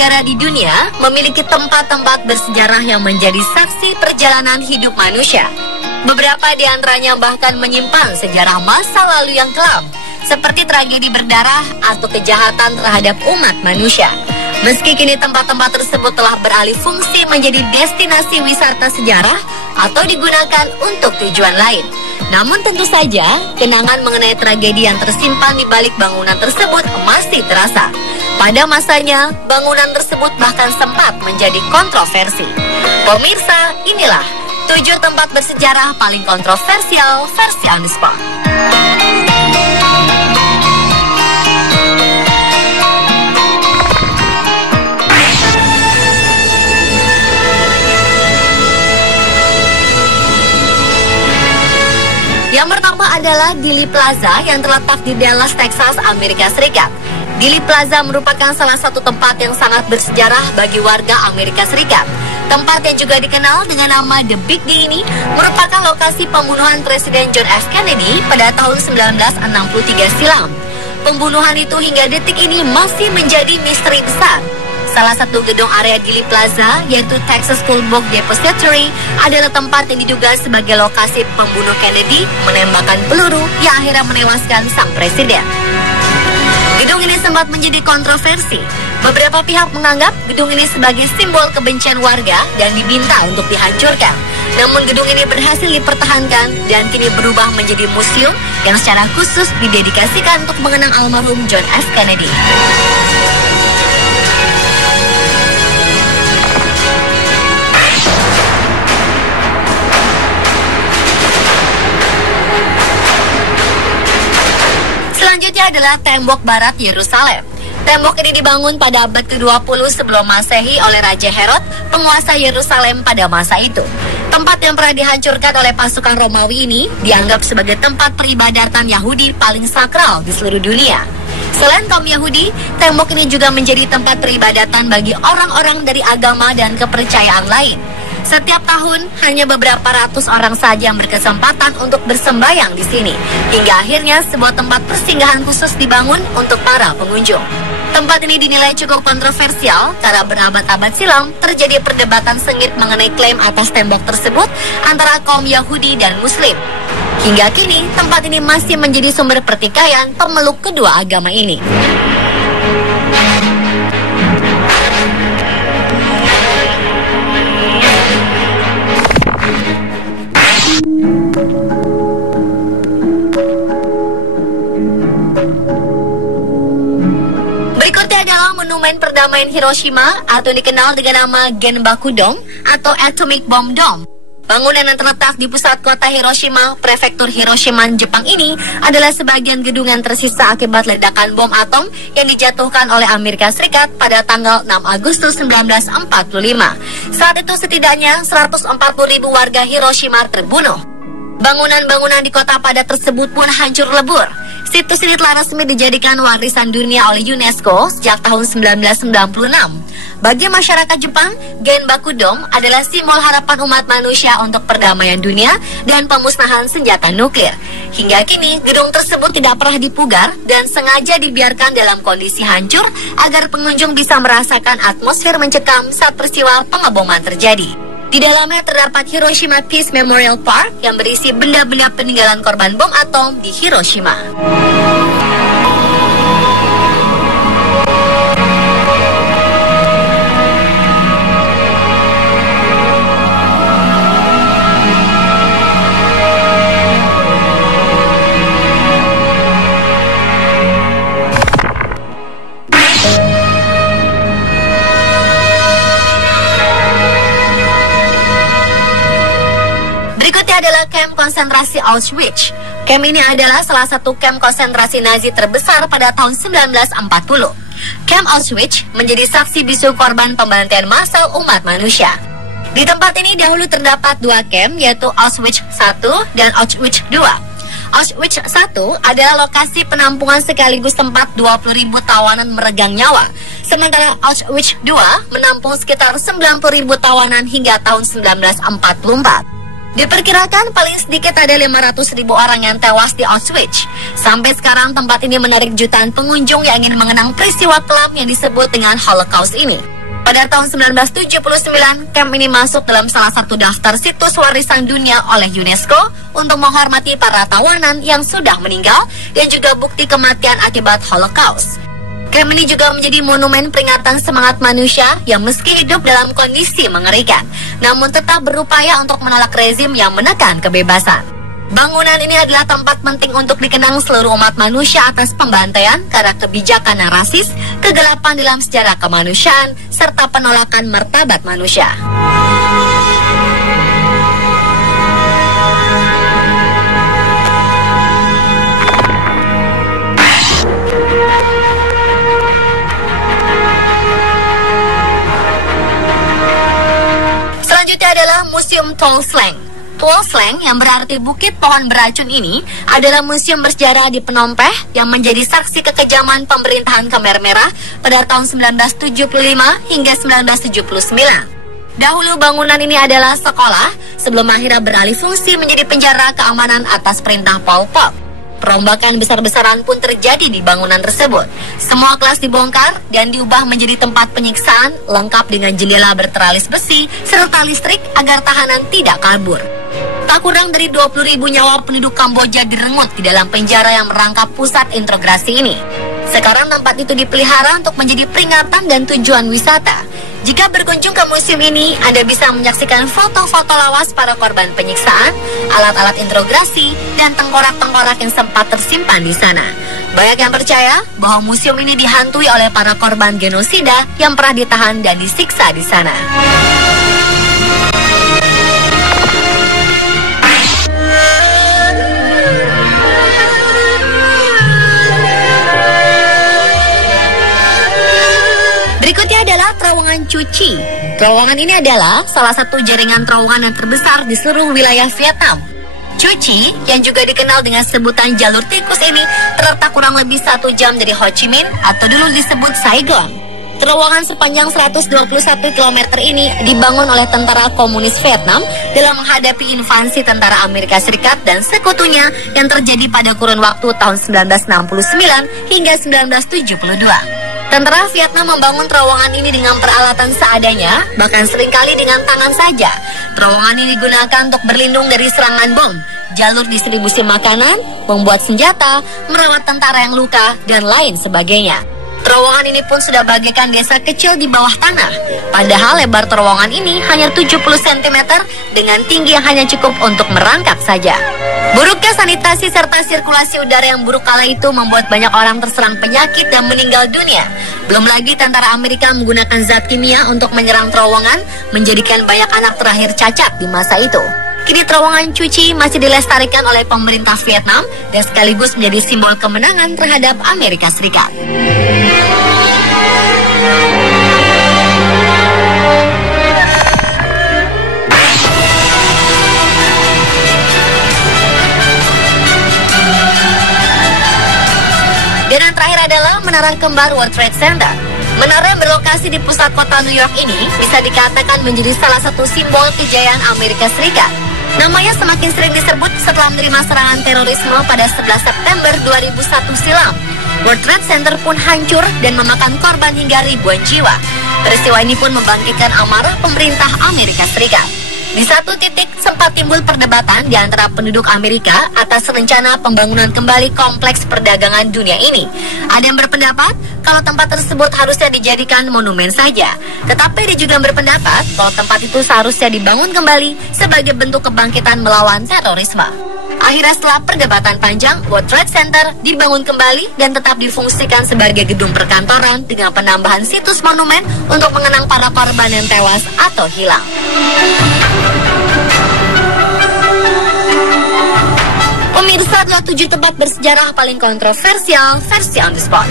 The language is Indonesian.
negara di dunia memiliki tempat-tempat bersejarah yang menjadi saksi perjalanan hidup manusia. Beberapa di antaranya bahkan menyimpan sejarah masa lalu yang kelam, seperti tragedi berdarah atau kejahatan terhadap umat manusia. Meski kini tempat-tempat tersebut telah beralih fungsi menjadi destinasi wisata sejarah atau digunakan untuk tujuan lain. Namun tentu saja, kenangan mengenai tragedi yang tersimpan di balik bangunan tersebut masih terasa. Pada masanya, bangunan tersebut bahkan sempat menjadi kontroversi. Pemirsa, inilah 7 tempat bersejarah paling kontroversial versi On The Spot. Yang pertama adalah Dealey Plaza yang terletak di Dallas, Texas, Amerika Serikat. Dealey Plaza merupakan salah satu tempat yang sangat bersejarah bagi warga Amerika Serikat. Tempat yang juga dikenal dengan nama The Big D ini merupakan lokasi pembunuhan Presiden John F. Kennedy pada tahun 1963 silam. Pembunuhan itu hingga detik ini masih menjadi misteri besar. Salah satu gedung area Dealey Plaza, yaitu Texas School Book Depository, adalah tempat yang diduga sebagai lokasi pembunuh Kennedy menembakkan peluru yang akhirnya menewaskan sang presiden. Gedung ini sempat menjadi kontroversi. Beberapa pihak menganggap gedung ini sebagai simbol kebencian warga dan diminta untuk dihancurkan. Namun gedung ini berhasil dipertahankan dan kini berubah menjadi museum yang secara khusus didedikasikan untuk mengenang almarhum John F. Kennedy. Selanjutnya adalah Tembok Barat Yerusalem. Tembok ini dibangun pada abad ke-20 sebelum Masehi oleh Raja Herod, penguasa Yerusalem pada masa itu. Tempat yang pernah dihancurkan oleh pasukan Romawi ini dianggap sebagai tempat peribadatan Yahudi paling sakral di seluruh dunia. Selain kaum Yahudi, tembok ini juga menjadi tempat peribadatan bagi orang-orang dari agama dan kepercayaan lain. Setiap tahun, hanya beberapa ratus orang saja yang berkesempatan untuk bersembahyang di sini. Hingga akhirnya sebuah tempat persinggahan khusus dibangun untuk para pengunjung. Tempat ini dinilai cukup kontroversial karena berabad-abad silam terjadi perdebatan sengit mengenai klaim atas tembok tersebut antara kaum Yahudi dan Muslim. Hingga kini, tempat ini masih menjadi sumber pertikaian pemeluk kedua agama ini. Berikutnya adalah Monumen Perdamaian Hiroshima atau dikenal dengan nama Genbakudong atau Atomic Bomb Dome. Bangunan yang terletak di pusat kota Hiroshima, prefektur Hiroshima, Jepang ini adalah sebagian gedung yang tersisa akibat ledakan bom atom yang dijatuhkan oleh Amerika Serikat pada tanggal 6 Agustus 1945. Saat itu setidaknya 140.000 warga Hiroshima terbunuh. Bangunan-bangunan di kota padat tersebut pun hancur lebur. Situs ini telah resmi dijadikan warisan dunia oleh UNESCO sejak tahun 1996. Bagi masyarakat Jepang, Genbakudong adalah simbol harapan umat manusia untuk perdamaian dunia dan pemusnahan senjata nuklir. Hingga kini, gedung tersebut tidak pernah dipugar dan sengaja dibiarkan dalam kondisi hancur agar pengunjung bisa merasakan atmosfer mencekam saat peristiwa pengeboman terjadi. Di dalamnya terdapat Hiroshima Peace Memorial Park yang berisi benda-benda peninggalan korban bom atom di Hiroshima. Adalah kamp konsentrasi Auschwitz. Kamp ini adalah salah satu kamp konsentrasi Nazi terbesar pada tahun 1940. Kamp Auschwitz menjadi saksi bisu korban pembantaian massal umat manusia. Di tempat ini dahulu terdapat 2 kamp, yaitu Auschwitz I dan Auschwitz II. Auschwitz I adalah lokasi penampungan sekaligus tempat 20.000 tawanan meregang nyawa. Sementara Auschwitz II menampung sekitar 90.000 tawanan hingga tahun 1944. Diperkirakan paling sedikit ada 500.000 orang yang tewas di Auschwitz. Sampai sekarang tempat ini menarik jutaan pengunjung yang ingin mengenang peristiwa kelam yang disebut dengan Holocaust ini. Pada tahun 1979, kamp ini masuk dalam salah satu daftar situs warisan dunia oleh UNESCO untuk menghormati para tawanan yang sudah meninggal dan juga bukti kematian akibat Holocaust. Kamp ini juga menjadi monumen peringatan semangat manusia yang meski hidup dalam kondisi mengerikan, namun tetap berupaya untuk menolak rezim yang menekan kebebasan. Bangunan ini adalah tempat penting untuk dikenang seluruh umat manusia atas pembantaian karena kebijakan yang rasis, kegelapan dalam sejarah kemanusiaan, serta penolakan martabat manusia. Selanjutnya adalah Museum Tuol Sleng. Tuol Sleng yang berarti Bukit Pohon Beracun ini adalah museum bersejarah di Phnom Penh yang menjadi saksi kekejaman pemerintahan Khmer Merah pada tahun 1975 hingga 1979. Dahulu bangunan ini adalah sekolah sebelum akhirnya beralih fungsi menjadi penjara keamanan atas perintah Pol Pot. Perombakan besar-besaran pun terjadi di bangunan tersebut. Semua kelas dibongkar dan diubah menjadi tempat penyiksaan lengkap dengan jendela berteralis besi serta listrik agar tahanan tidak kabur. Tak kurang dari 20.000 nyawa penduduk Kamboja direngut di dalam penjara yang merangkap pusat integrasi ini. Sekarang tempat itu dipelihara untuk menjadi peringatan dan tujuan wisata. Jika berkunjung ke museum ini, Anda bisa menyaksikan foto-foto lawas para korban penyiksaan, alat-alat interogasi, dan tengkorak-tengkorak yang sempat tersimpan di sana. Banyak yang percaya bahwa museum ini dihantui oleh para korban genosida yang pernah ditahan dan disiksa di sana. Berikutnya adalah terowongan Cuci. Terowongan ini adalah salah satu jaringan terowongan yang terbesar di seluruh wilayah Vietnam. Cuci, yang juga dikenal dengan sebutan jalur tikus ini, terletak kurang lebih 1 jam dari Ho Chi Minh atau dulu disebut Saigon. Terowongan sepanjang 121 km ini dibangun oleh tentara komunis Vietnam dalam menghadapi invasi tentara Amerika Serikat dan sekutunya yang terjadi pada kurun waktu tahun 1969 hingga 1972. Tentara Vietnam membangun terowongan ini dengan peralatan seadanya, bahkan seringkali dengan tangan saja. Terowongan ini digunakan untuk berlindung dari serangan bom, jalur distribusi makanan, membuat senjata, merawat tentara yang luka, dan lain sebagainya. Terowongan ini pun sudah bagaikan desa kecil di bawah tanah. Padahal lebar terowongan ini hanya 70 cm dengan tinggi yang hanya cukup untuk merangkak saja. Buruknya sanitasi serta sirkulasi udara yang buruk kala itu membuat banyak orang terserang penyakit dan meninggal dunia. Belum lagi tentara Amerika menggunakan zat kimia untuk menyerang terowongan, menjadikan banyak anak terakhir cacat di masa itu. Kini terowongan Cuci masih dilestarikan oleh pemerintah Vietnam dan sekaligus menjadi simbol kemenangan terhadap Amerika Serikat. Dan yang terakhir adalah Menara Kembar World Trade Center. Menara yang berlokasi di pusat kota New York ini bisa dikatakan menjadi salah satu simbol kejayaan Amerika Serikat. Namanya semakin sering disebut setelah menerima serangan terorisme pada 11 September 2001 silam. World Trade Center pun hancur dan memakan korban hingga ribuan jiwa. Peristiwa ini pun membangkitkan amarah pemerintah Amerika Serikat. Di satu titik sempat timbul perdebatan di antara penduduk Amerika atas rencana pembangunan kembali kompleks perdagangan dunia ini. Ada yang berpendapat kalau tempat tersebut harusnya dijadikan monumen saja. Tetapi ada juga yang berpendapat kalau tempat itu seharusnya dibangun kembali sebagai bentuk kebangkitan melawan terorisme. Akhirnya setelah perdebatan panjang, World Trade Center dibangun kembali dan tetap difungsikan sebagai gedung perkantoran dengan penambahan situs monumen untuk mengenang para korban yang tewas atau hilang. Pemirsa, adalah 7 tempat bersejarah paling kontroversial versi On The Spot.